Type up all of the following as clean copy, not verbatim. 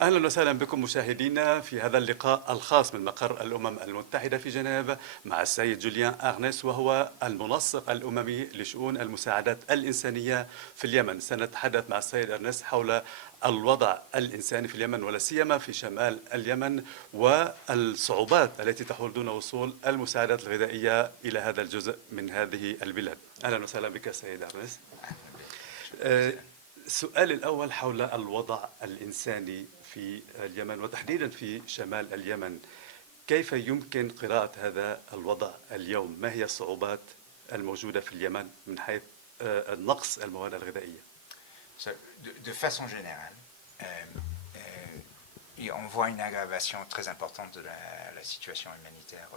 أهلا وسهلا بكم مشاهدينا في هذا اللقاء الخاص من مقر الأمم المتحدة في جنيف مع السيد جوليان أغنيس، وهو المنسق الأممي لشؤون المساعدات الإنسانية في اليمن. سنتحدث مع السيد أغنيس حول الوضع الإنساني في اليمن، ولا سيما في شمال اليمن، والصعوبات التي تحول دون وصول المساعدات الغذائية إلى هذا الجزء من هذه البلاد. أهلا وسهلا بك سيد أغنيس. السؤال الأول حول الوضع الإنساني في اليمن وتحديدا في شمال اليمن. كيف يمكن قراءة هذا الوضع اليوم؟ ما هي الصعوبات الموجودة في اليمن من حيث نقص المواد الغذائية؟ De façon générale, on voit une aggravation très importante de la situation humanitaire,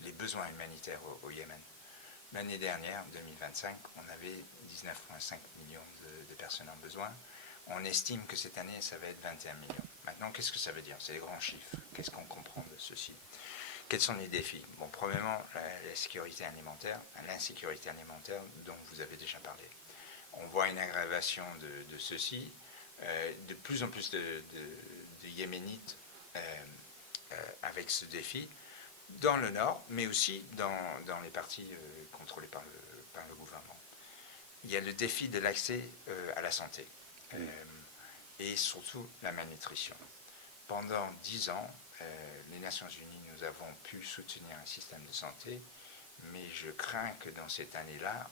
les besoins humanitaires au Yémen. L'année dernière, 2025, on avait 19,5 millions de personnes en besoin. On estime que cette année, ça va être 21 millions. Maintenant, qu'est-ce que ça veut dire? C'est les grands chiffres. Qu'est-ce qu'on comprend de ceci? Quels sont les défis? Bon, premièrement, la sécurité alimentaire, l'insécurité alimentaire dont vous avez déjà parlé. On voit une aggravation de ceci. De plus en plus de Yéménites avec ce défi dans le nord, mais aussi dans les parties contrôlées par le gouvernement. Il y a le défi de l'accès à la santé et surtout la malnutrition. Pendant 10 ans, les Nations Unies, nous avons pu soutenir un système de santé, mais je crains que dans cette année-là,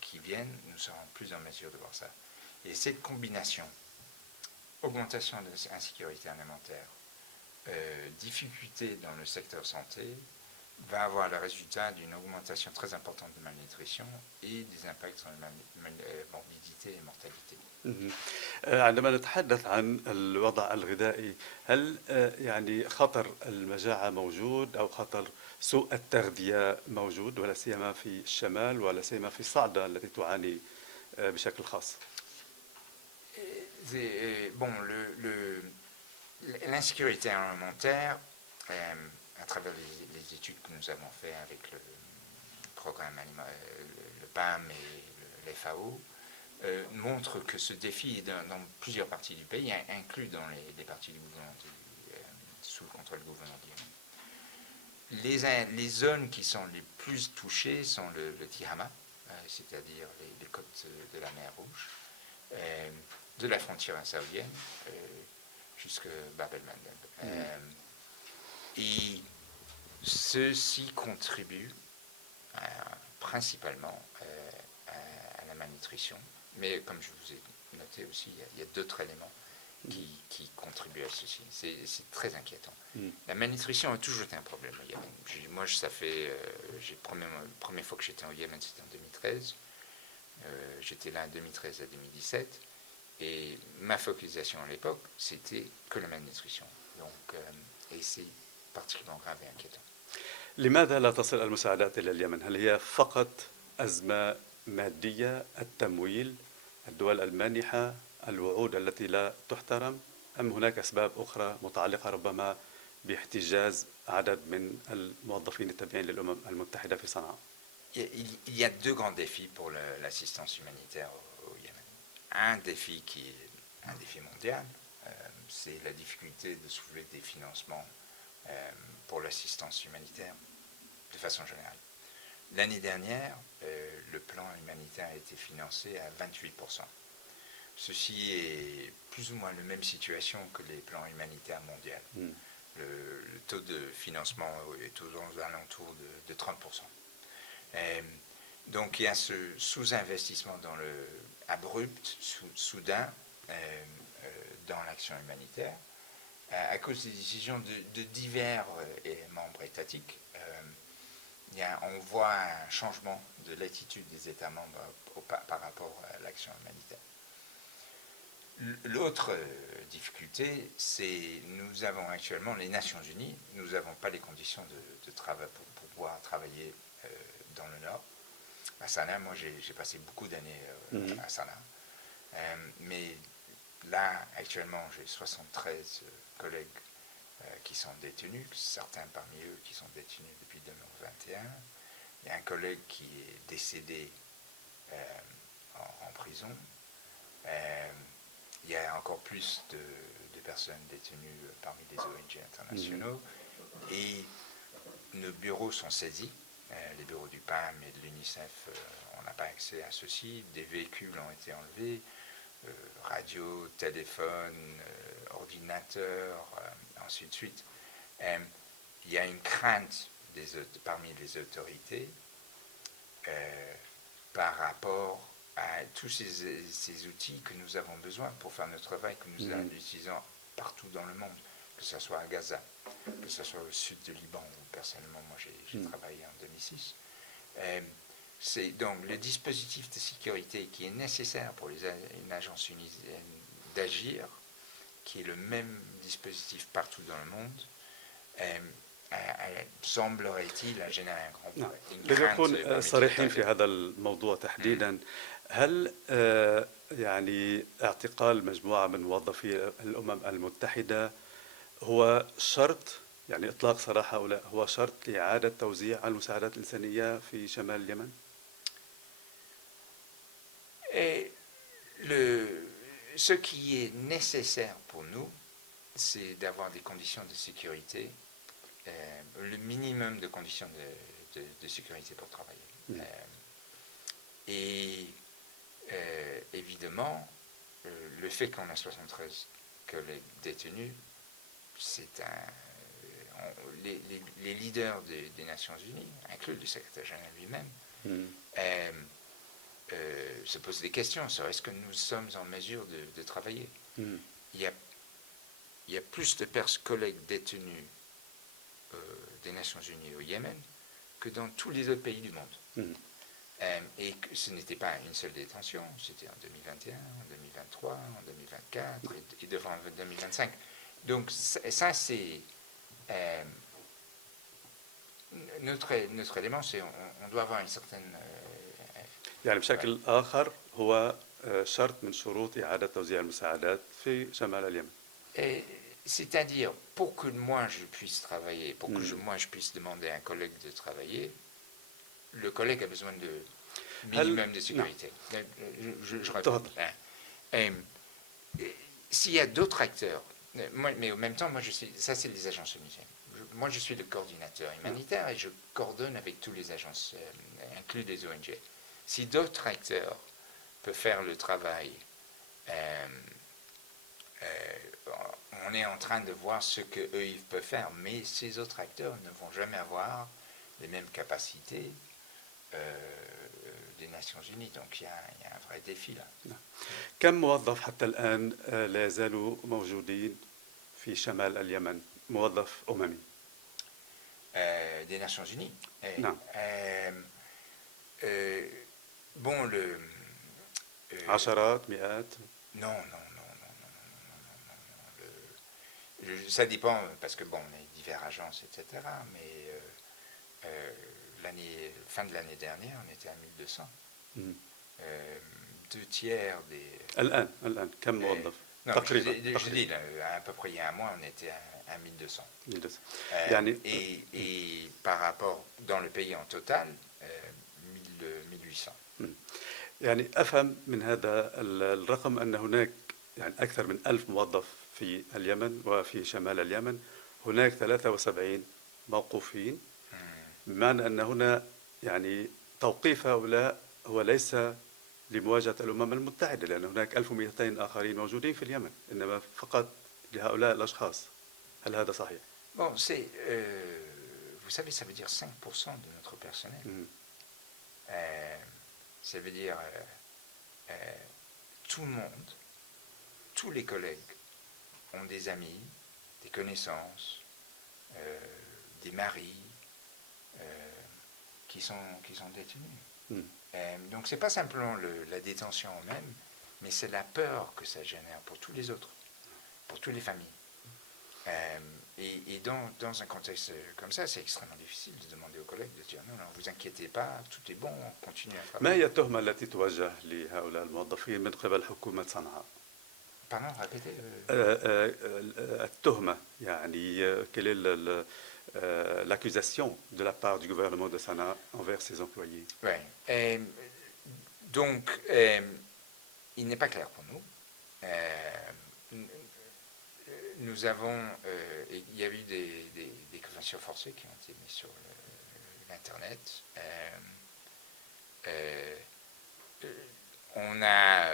qui viennent, nous serons plus en mesure de voir ça. Et cette combination, augmentation de l'insécurité alimentaire, difficulté dans le secteur santé, va avoir le résultat d'une augmentation très importante de malnutrition et des impacts sur la morbidité et mortalité. عندما نتحدث عن الوضع الغذائي، هل يعني خطر المجاعة موجود أو خطر سوء التغذية موجود، ولا سيما في الشمال ولا سيما في الصعدة التي تعاني بشكل خاص؟ Bon, l'insécurité alimentaire, à travers les études que nous avons faites avec le programme le PAM et le FAO, montre que ce défi est dans plusieurs parties du pays, inclus dans les parties du gouvernement sous le contrôle du gouvernement du Yémen. Les zones qui sont les plus touchées sont le Tihama, c'est-à-dire les côtes de la mer Rouge, de la frontière saoudienne jusqu'à Bab el-Mandeb. Et ceci contribue principalement à la malnutrition. Mais comme je vous ai noté aussi, il y a d'autres éléments qui contribuent à ceci. C'est très inquiétant. La malnutrition a toujours été un problème au Yémen. Moi, ça fait... la première fois que j'étais au Yémen, c'était en 2013. J'étais là en 2013 à 2017. Et ma focalisation à l'époque, c'était que la malnutrition. Donc, et c'est particulièrement grave et inquiétant. لماذا لا تصل المساعدات إلى اليمن؟ هل هي فقط أزمة مادية، التمويل، الدول المانحة، الوعود التي لا تحترم، أم هناك أسباب أخرى متعلقة ربما باحتجاز عدد من الموظفين التابعين للأمم المتحدة في صنعاء؟ Il y a deux grands défis pour l'assistance humanitaire au Yémen. Un défi qui est un défi mondial, c'est la difficulté de soulever des financements pour l'assistance humanitaire de façon générale. L'année dernière, le plan humanitaire a été financé à 28%. Ceci est plus ou moins la même situation que les plans humanitaires mondiaux. Le taux de financement est aux alentours de 30%. Donc il y a ce sous-investissement abrupt, soudain, dans l'action humanitaire, à cause des décisions de divers membres étatiques. On voit un changement de l'attitude des États membres par rapport à l'action humanitaire. L'autre difficulté, c'est nous avons actuellement les Nations Unies, nous n'avons pas les conditions de travail pour pouvoir travailler dans le Nord. À Sanaa, moi j'ai passé beaucoup d'années à Sanaa. Mais là, actuellement, j'ai 73 collègues qui sont détenus, certains parmi eux qui sont détenus depuis 2021. Il y a un collègue qui est décédé en prison. Il y a encore plus de personnes personnes détenues parmi les ONG internationaux. Et nos bureaux sont saisis. Les bureaux du PAM et de l'UNICEF, on n'a pas accès à ceci. Des véhicules ont été enlevés. Radio, téléphone, ordinateur, ainsi de suite. Il y a une crainte parmi les autorités par rapport à tous ces outils que nous avons besoin pour faire notre travail, que nous utilisons partout dans le monde, que ce soit à Gaza, que ce soit au sud du Liban, où personnellement, moi j'ai travaillé en 2006. C'est donc le dispositif de sécurité qui est nécessaire pour une agence unitaire d'agir, qui est le même dispositif partout dans le monde, semblerait-il à générer un grand نعم. une crainte لنكون صريحين في هذا الموضوع تحديدا، هل يعني اعتقال مجموعة من موظفي الأمم المتحدة هو شرط، يعني إطلاق سراح هؤلاء هو شرط لإعادة توزيع المساعدات الإنسانية في شمال اليمن؟ Ce qui est nécessaire pour nous, c'est d'avoir des conditions de sécurité, le minimum de conditions de sécurité pour travailler. Et évidemment, le fait qu'on a 73 collègues détenus, c'est les leaders des Nations Unies, inclus le secrétaire général lui-même, se posent des questions sur est-ce que nous sommes en mesure de travailler. Il y a plus de collègues détenus des Nations Unies au Yémen que dans tous les autres pays du monde. Et que ce n'était pas une seule détention, c'était en 2021, en 2023, en 2024 et devant 2025. Donc ça c'est notre élément, c'est on doit avoir une certaine يعني بشكل آخر هو شرط من شروط إعادة توزيع المساعدات في شمال اليمن. C'est-à-dire, pour que moi je puisse travailler, pour que moi je puisse demander à un collègue de travailler, le collègue a besoin de minimum de sécurité. Je répète. S'il y a d'autres acteurs, mais en même temps, ça c'est les agences unitaires. Moi je suis le coordinateur humanitaire et je coordonne avec tous les agences, inclus les ONG. Si d'autres acteurs peuvent faire le travail, on est en train de voir ce qu'eux ils peuvent faire, mais ces autres acteurs ne vont jamais avoir les mêmes capacités des Nations Unies. Donc il y a un vrai défi là. كم موظف حتى الآن لا يزالوا موجودين في شمال اليمن، موظف أممي؟ Des Nations Unies. نعم. Bon, عشرات، مئات؟ Non. Ça dépend, parce que bon, on a diverses agences, etc. Mais fin de l'année dernière, on était à 1200. Deux tiers des... الآن كم موظف؟ Non, تقريبا. je dis, à peu près il y a un mois, on était à 1200. يعني et par rapport, dans le pays en total, 1800. يعني أفهم من هذا الرقم أن هناك يعني أكثر من 1000 موظف في اليمن وفي شمال اليمن، هناك 73 موقوفين، بمعنى أن هنا يعني توقيف هؤلاء هو ليس لمواجهة الأمم المتحدة، لأن هناك 1200 آخرين موجودين في اليمن، إنما فقط لهؤلاء الأشخاص. هل هذا صحيح؟ Bon, vous savez, ça veut dire 5% de notre personnel. Ça veut dire tout le monde, tous les collègues ont des amis, des connaissances, des maris qui sont détenus. Donc c'est pas simplement la détention en même, mais c'est la peur que ça génère pour tous les autres, pour toutes les familles. Et dans un contexte comme ça, c'est extrêmement difficile de demander aux collègues de dire non, vous inquiétez pas, tout est bon, on continue à travailler. ما هي التهمة التي توجه لهؤلاء الموظفين من قبل حكومة صنعاء؟ Pardon, répétez. التهمة يعني quelle est l'accusation de la part du gouvernement de Sanaa envers ses employés? Ouais. Donc, il n'est pas clair pour nous. il y a eu des conventions forcées qui ont été mises sur l'Internet. On a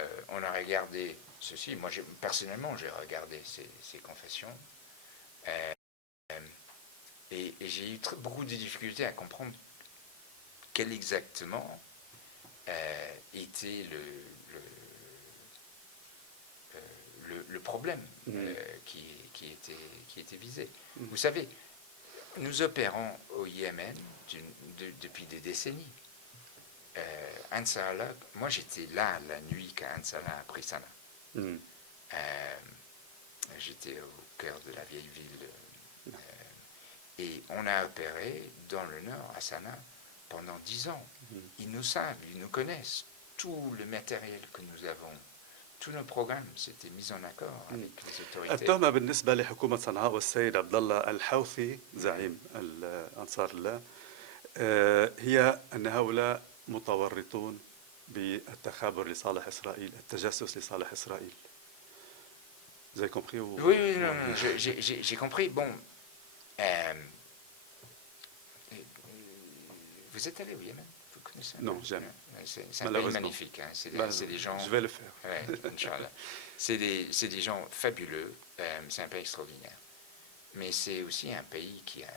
regardé ceci. Moi, personnellement, j'ai regardé ces confessions. Et j'ai eu beaucoup de difficultés à comprendre quel exactement était le problème qui était visé. Vous savez, nous opérons au Yémen depuis des décennies. Ansarallah, moi j'étais là la nuit quand Ansarallah a pris Sanaa. J'étais au cœur de la vieille ville. Et on a opéré dans le nord, à Sanaa, pendant 10 ans. Ils nous savent, ils nous connaissent. Tout le matériel que nous avons, tous nos programmes s'étaient mis en accord avec les autorités. التهمة بالنسبة لحكومة صنعاء والسيد عبد الله الحوثي زعيم أنصار الله هي أن هؤلاء متورطون بالتخابر لصالح إسرائيل، التجسس لصالح إسرائيل. Vous avez compris ou... Oui, non, j'ai compris. Bon, vous êtes allé au Yémen? Vous connaissez? Non, jamais. C'est un pays magnifique. Hein. C'est des gens. Je vais le faire. Ouais, Inch'Allah. C'est des gens fabuleux. C'est un pays extraordinaire. Mais c'est aussi un pays qui a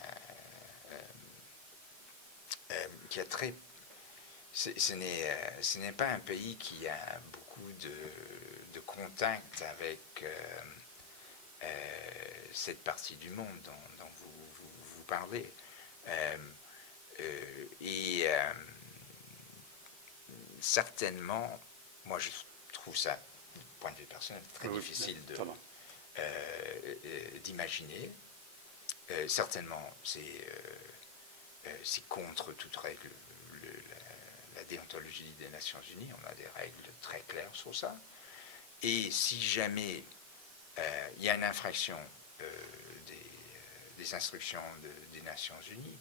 très. Ce n'est pas un pays qui a beaucoup de contact avec cette partie du monde dont vous parlez. Certainement, moi je trouve ça, du point de vue personnel, très difficile d'imaginer. Certainement, c'est contre toute règle la déontologie des Nations Unies. On a des règles très claires sur ça. Et si jamais il y a une infraction des instructions des Nations Unies,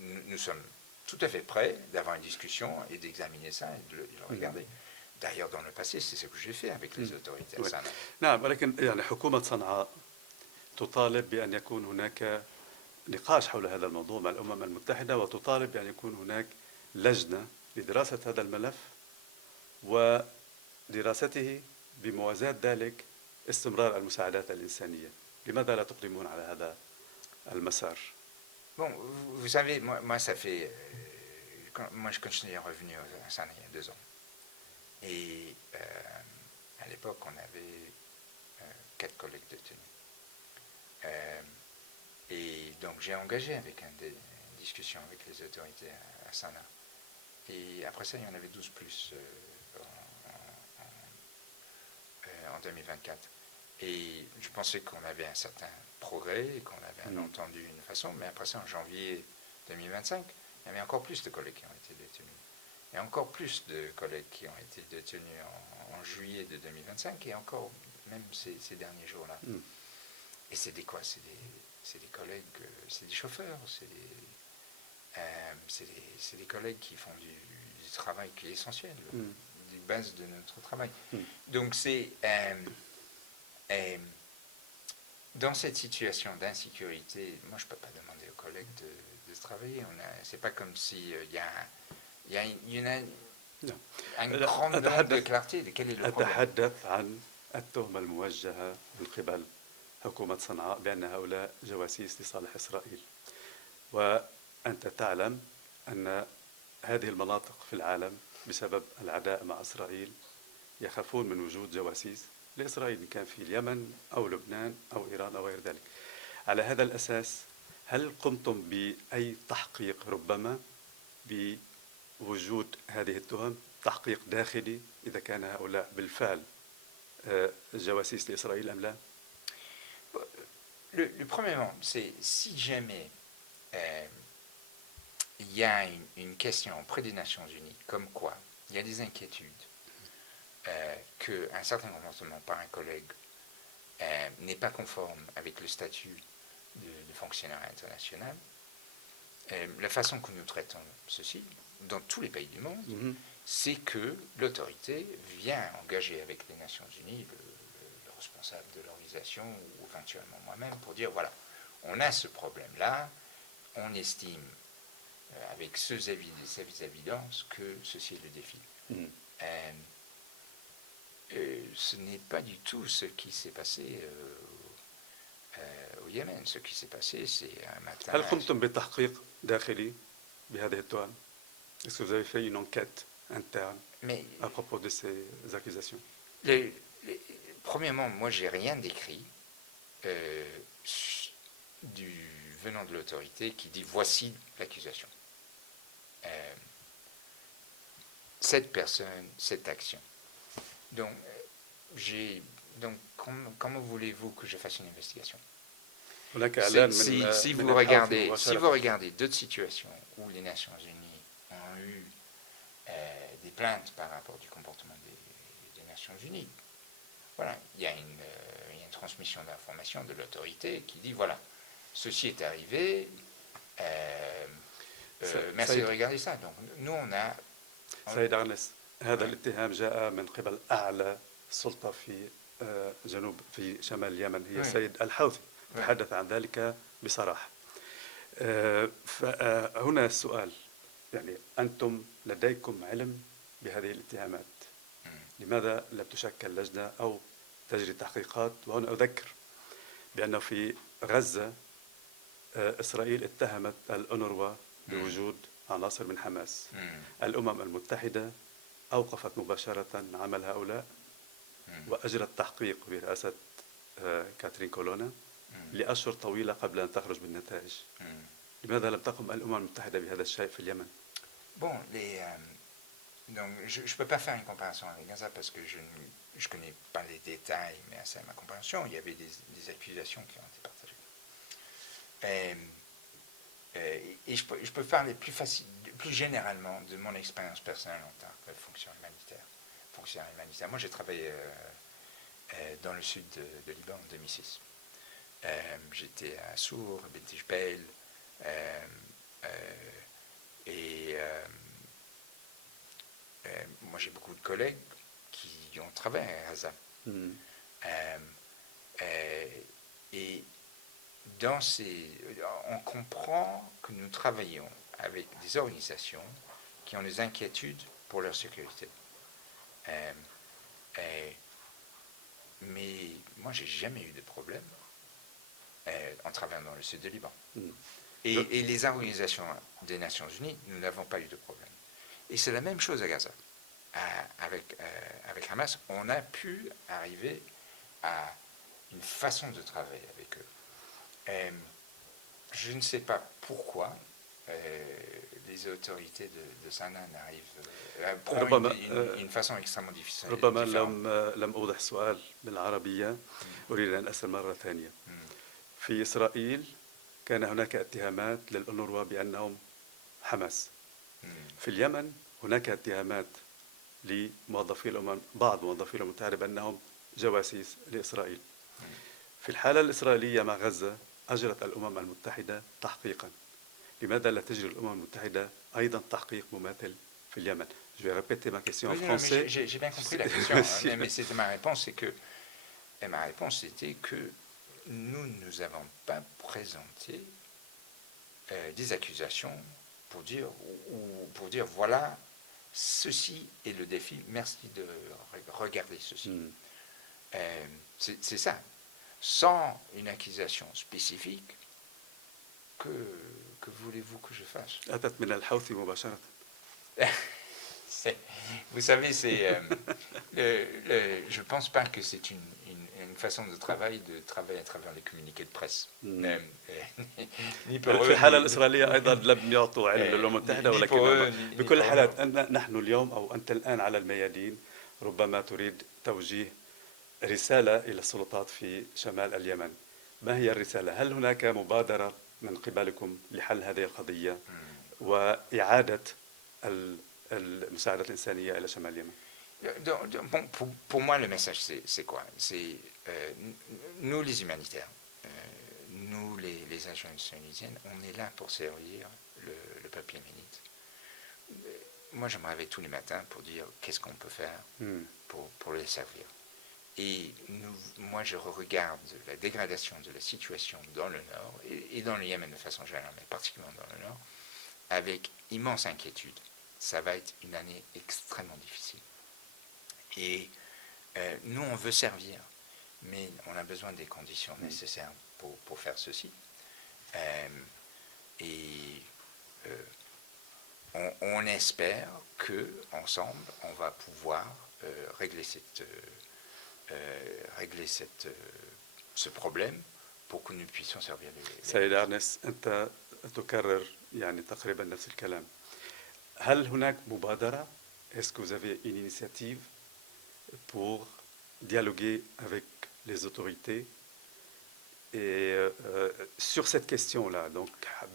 nous sommes tout à fait prêts d'avoir une discussion et d'examiner ça et de le regarder. D'ailleurs, dans le passé, c'est ce que j'ai fait avec les autorités à Sanaa. نعم، ولكن يعني حكومة صنعاء تطالب بأن يكون هناك نقاش حول هذا الموضوع مع الأمم المتحدة، وتطالب بأن يكون هناك لجنة لدراسة هذا الملف ودراسته بموازاة ذلك استمرار المساعدات الإنسانية. لماذا لا تقدمون على هذا المسار؟ Bon, vous savez, moi ça fait... moi, quand je suis revenu à Sanaa il y a 2 ans, et à l'époque, on avait 4 collègues détenus. Et donc, j'ai engagé avec des discussions avec les autorités à Sanaa. Et après ça, il y en avait 12 plus en 2024. Et je pensais qu'on avait un certain progrès, qu'on avait entendu une façon, mais après ça, en janvier 2025, il y avait encore plus de collègues qui ont été détenus. Et encore plus de collègues qui ont été détenus en juillet de 2025 et encore même ces derniers jours-là. Et c'est des quoi? C'est des collègues, c'est des chauffeurs, c'est des collègues qui font du travail qui est essentiel, des bases de notre travail. Donc c'est... dans cette situation d'insécurité, moi je ne peux pas demander aux collègues de travailler. C'est pas comme si il y a un grand nombre de clarté. Quel est le problème? أتحدث عن التهمة الموجهة من قبل حكومة صنعاء بأن هؤلاء جواسيس لصالح إسرائيل، وأنت تعلم أن هذه المناطق في العالم بسبب العداء مع إسرائيل يخافون من وجود جواسيس لإسرائيل، إن كان في اليمن أو لبنان أو إيران أو غير ذلك. على هذا الأساس هل قمتم بأي تحقيق ربما بوجود هذه التهم، تحقيق داخلي إذا كان هؤلاء بالفعل جواسيس لإسرائيل أم لا؟ Le premièrement, c'est si jamais il y a une question auprès des Nations Unies, comme quoi il y a des inquiétudes qu'un certain comportement par un collègue n'est pas conforme avec le statut de fonctionnaire international, la façon que nous traitons ceci, dans tous les pays du monde, c'est que l'autorité vient engager avec les Nations Unies le responsable de l'organisation ou éventuellement moi-même pour dire voilà, on a ce problème-là, on estime avec ces évidences que ceci est le défi. Ce n'est pas du tout ce qui s'est passé au Yémen. Ce qui s'est passé, c'est un matin. هل قمتم بتحقيق داخلي بهذه التهم؟ Est-ce que vous avez fait une enquête interne Mais à propos de ces accusations? Premièrement, moi, j'ai rien décrit venant de l'autorité qui dit voici l'accusation. Cette personne, cette action. Donc, comment voulez-vous que je fasse une investigation? Si vous regardez d'autres situations où les Nations Unies ont eu des plaintes par rapport du comportement des Nations Unies, voilà, il y a une transmission d'informations de l'autorité qui dit voilà, ceci est arrivé, merci de regarder ça. Donc nous on a. سيد أغنس هذا الاتهام جاء من قبل أعلى سلطة في في شمال اليمن هي سيد الحوثي تحدث عن ذلك بصراحة. فهنا السؤال يعني أنتم لديكم علم بهذه الاتهامات، لماذا لم تشكل لجنة أو تجري تحقيقات؟ وهنا أذكر بأنه في غزة إسرائيل اتهمت الأونروا بوجود عناصر من حماس. الأمم المتحدة أوقفت مباشرة عمل هؤلاء وأجرت تحقيق برئاسة كاترين كولونا لأشهر طويلة قبل أن تخرج بالنتائج. لماذا لم تقم الأمم المتحدة بهذا الشيء في اليمن؟ Bon, donc je ne peux pas faire une comparaison avec Gaza parce que je ne connais pas les détails, mais c'est ma compréhension. Il y avait des accusations qui ont été partagées. Et je peux parler plus généralement de mon expérience personnelle en tant que fonctionnaire humanitaire. Moi, j'ai travaillé dans le sud de Liban en 2006. J'étais à Sour, Beit Jbeil, et moi j'ai beaucoup de collègues qui ont travaillé à Gaza. Et on comprend que nous travaillons avec des organisations qui ont des inquiétudes pour leur sécurité. Mais moi, j'ai jamais eu de problème en travaillant dans le sud de Liban. Et les organisations des Nations Unies, nous n'avons pas eu de problème. Et c'est la même chose à Gaza. Avec Hamas, on a pu arriver à une façon de travailler avec eux. Je ne sais pas pourquoi les autorités de Sanaa prennent une façon extrêmement difficile. ربما لم أوضح سؤال بالعربية، أريد أن أسأل مرة ثانية. في إسرائيل كان هناك اتهامات للأونروا بأنهم حماس. في اليمن هناك اتهامات بعض موظفي الأمم المتحدة بأنهم جواسيس لإسرائيل. في الحالة الإسرائيلية مع غزة أجرت الأمم المتحدة تحقيقا. لماذا لا تجري الأمم المتحدة أيضا تحقيق مماثل في اليمن؟ Je vais répéter ma question en français. J'ai bien compris la question, mais c'était ma réponse, c'était que nous n'avons pas présenté des accusations pour dire voilà, ceci est le défi, merci de regarder ceci. C'est ça. Sans une accusation spécifique, que voulez-vous que je fasse? أتت من الحوثي مباشرة. Vous savez, je ne pense pas que c'est une façon de travailler à travers les communiqués de presse. في الحالة الإسرائيلية أيضا لم يعطوا علم للأمم المتحدة، ولكن بكل الحالات نحن اليوم أو أنت الآن على الميادين، ربما تريد توجيه رسالة إلى السلطات في شمال اليمن. ما هي الرسالة؟ هل هناك مبادرة من قبلكم لحل هذه القضية وإعادة المساعدة الإنسانية إلى شمال اليمن؟ Bon, pour moi, le message, c'est quoi? C'est nous, les humanitaires, nous, les agences saoudiennes, on est là pour servir le peuple yéménite. moi, je me réveille tous les matins pour dire qu'est-ce qu'on peut faire pour les servir. Et moi, je regarde la dégradation de la situation dans le Nord, et dans le Yémen de façon générale, mais particulièrement dans le Nord, avec immense inquiétude. Ça va être une année extrêmement difficile. Et nous, on veut servir, mais on a besoin des conditions nécessaires pour faire ceci. On espère qu'ensemble, on va pouvoir régler ce problème pour que nous puissions servir les سيد أرنس، أنت تكرر يعني تقريبا نفس الكلام. هل هناك مبادرة؟ Est-ce que vous avez une initiative pour dialoguer avec les autorités et sur cette question-là, donc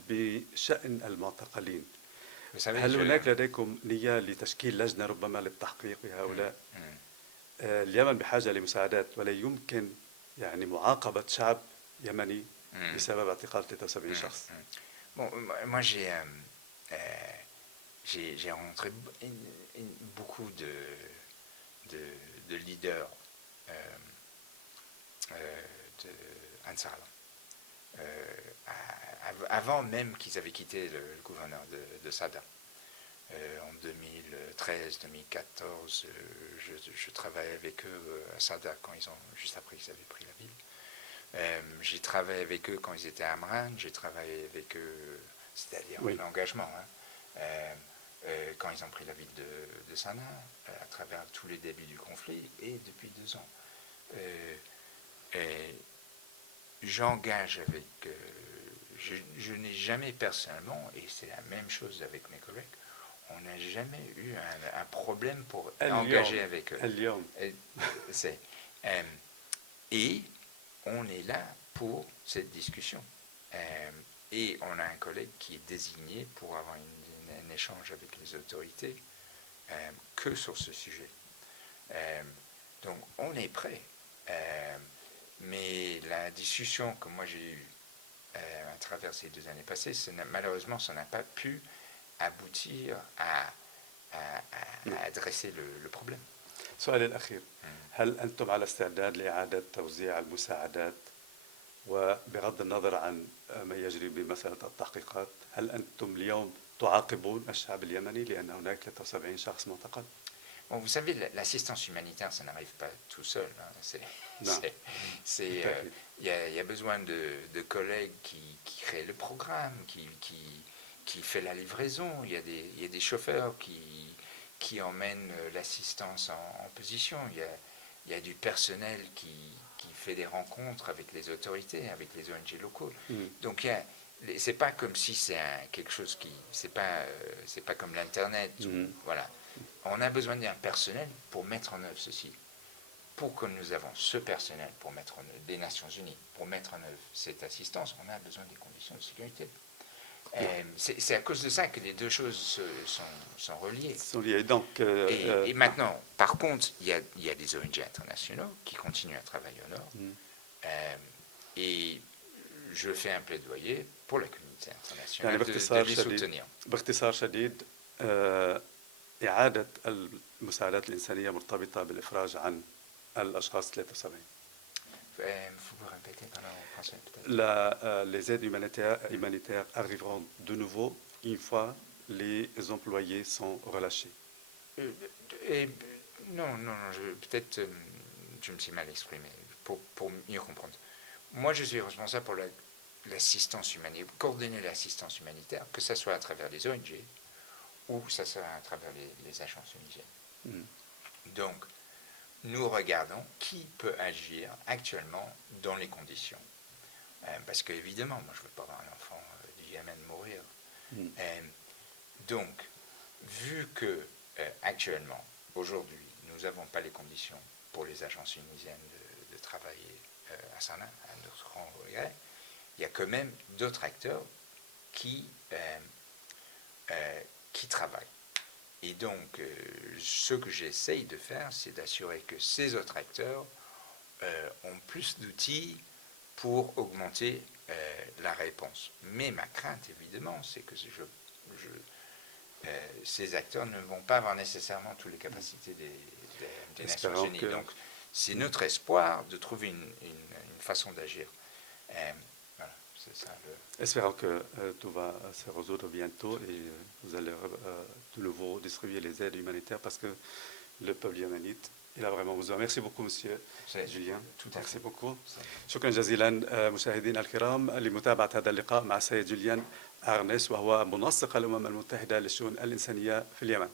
بشأن المعتقلين؟ هل هناك لديكم نية لتشكيل لجنة ربما للتحقيق بهؤلاء؟ اليمن بحاجة لمساعدات، ولا يمكن يعني معاقبة شعب يمني بسبب اعتقال 73 شخص. Bon, moi j'ai rencontré beaucoup de leaders de Ansar, avant même qu'ils avaient quitté le gouverneur de Sada. En 2013-2014, je travaillais avec eux à Sada juste après qu'ils avaient pris la ville. J'ai travaillé avec eux quand ils étaient à Amran, j'ai travaillé avec eux, c'est-à-dire en engagement, quand ils ont pris la ville de Sanaa, à travers tous les débuts du conflit, et depuis 2 ans. J'engage avec... je n'ai jamais personnellement, et c'est la même chose avec mes collègues, on n'a jamais eu un problème pour engager avec eux. Et on est là pour cette discussion. Et on a un collègue qui est désigné pour avoir un échange avec les autorités que sur ce sujet. Donc on est prêt. Mais la discussion que moi j'ai eue à travers ces 2 années passées, malheureusement, ça n'a pas pu aboutir à adresser le problème. السؤال الأخير، هل أنتم على استعداد لإعادة توزيع المساعدات وبغض النظر عن ما يجري بمسألة التحقيقات؟ هل أنتم اليوم تعاقبون الشعب اليمني لأن هناك 73 شخص معتقل؟ Bon, vous savez, l'assistance humanitaire, ça n'arrive pas tout seul. Il y a besoin de collègues qui créent le programme, qui fait la livraison. Il y a des chauffeurs qui emmènent l'assistance en position. Il y a du personnel qui fait des rencontres avec les autorités, avec les ONG locaux. Donc, c'est pas comme si c'est quelque chose qui... C'est pas comme l'Internet. Voilà. On a besoin d'un personnel pour mettre en œuvre ceci. Pour que nous avons ce personnel pour mettre en œuvre, des Nations Unies, pour mettre en œuvre cette assistance, on a besoin des conditions de sécurité. C'est à cause de ça que les deux choses sont reliées. Donc, et maintenant, par contre, il y a des ONG internationaux qui continuent à travailler au Nord. Et je fais un plaidoyer pour la communauté internationale de les soutenir. باختصار شديد، إعادة المساعدات الإنسانية مرتبطة بالإفراج عن الأشخاص 73. Les aides humanitaires arriveront de nouveau une fois les employés sont relâchés. Non, peut-être je me suis mal exprimé pour mieux comprendre. Moi, je suis responsable pour l'assistance humanitaire, coordonner l'assistance humanitaire, que ce soit à travers les ONG ou que ce soit à travers les agences onisiennes. Donc, nous regardons qui peut agir actuellement dans les conditions. Parce qu'évidemment, moi je ne veux pas voir un enfant du Yémen mourir. Donc, vu que actuellement, aujourd'hui, nous n'avons pas les conditions pour les agences onisiennes de travailler à Sanaa, à notre grand regret, il y a quand même d'autres acteurs qui travaillent. Et donc, ce que j'essaye de faire, c'est d'assurer que ces autres acteurs ont plus d'outils pour augmenter la réponse. Mais ma crainte, évidemment, c'est que ces acteurs ne vont pas avoir nécessairement toutes les capacités des Nations Unies. Donc, c'est notre espoir de trouver une façon d'agir. Voilà, c'est ça. Espérons que tout va se résoudre bientôt et vous allez de nouveau distribuer les aides humanitaires parce que le peuple yéménite, il a vraiment besoin. Merci beaucoup, Monsieur جوليان. Merci beaucoup. شكرا جزيلا مشاهدينا الكرام لمتابعة هذا اللقاء مع السيد جوليان أغنيس وهو منسق الأمم المتحدة للشؤون الإنسانية في اليمن.